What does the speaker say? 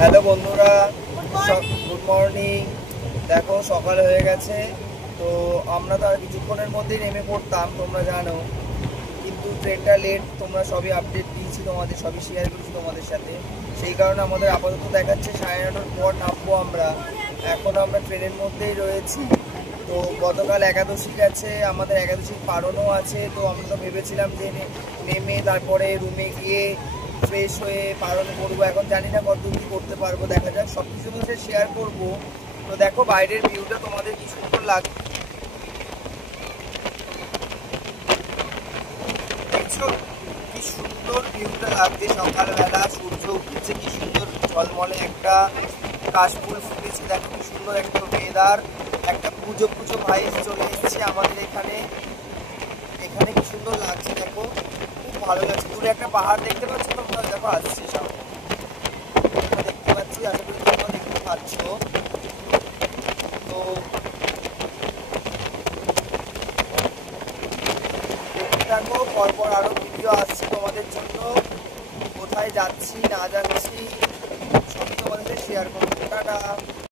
Hello বন্ধুরা, good morning. দেখো সকাল হয়ে গেছে, তো আমরা তো আর কিছুক্ষণের মধ্যেই নেমে পড়তাম, তোমরা জানো। কিন্তু ট্রেনটা লেট, তোমরা সবই আপডেট দিয়েছি, তোমাদের সবই শেয়ার করেছি তোমাদের সাথে। সেই কারণে আমাদের আপাতত দেখাচ্ছে 9:30টার পর নামবো আমরা। এখন আমরা ট্রেনের মধ্যেই রয়েছি। তো গতকাল একাদশী গেছে, আমাদের একাদশীর পালনও আছে। তো আমরা তো ভেবেছিলাম যে নেমে তারপরে রুমে গিয়ে ফ্রেশ হয়ে পালন করবো। এখন জানি না কত কী করতে পারবো, দেখা যাক। সব কিছু মধ্যে শেয়ার করবো। তো দেখো বাইরের ভিউটা তোমাদের কি সুন্দর লাগছে, দেখছো কি সুন্দর ভিউটা লাগছে। সকালবেলা সূর্য উঠেছে, কি সুন্দর ঝলমলে একটা কাশফুল ফুটেছে। দেখো কি সুন্দর একটা ওয়েদার, একটা পুজো পুজো ভাইস চলে এসেছে আমাদের এখানে। এখানে কি সুন্দর লাগছে, দেখো খুব ভালো লাগছে। দূরে একটা পাহাড় দেখতে পাচ্ছ তোমরা, দেখো আসছে সামনে, দেখতে পাচ্ছি, আশা করি তোমরা দেখতে পাচ্ছ। তো দেখতে থাকো, পরপর আরো ভিডিও আসছে তোমাদের জন্য। কোথায় যাচ্ছি না যাচ্ছি সবই তোমাদের সাথে শেয়ার করবো। টাটা।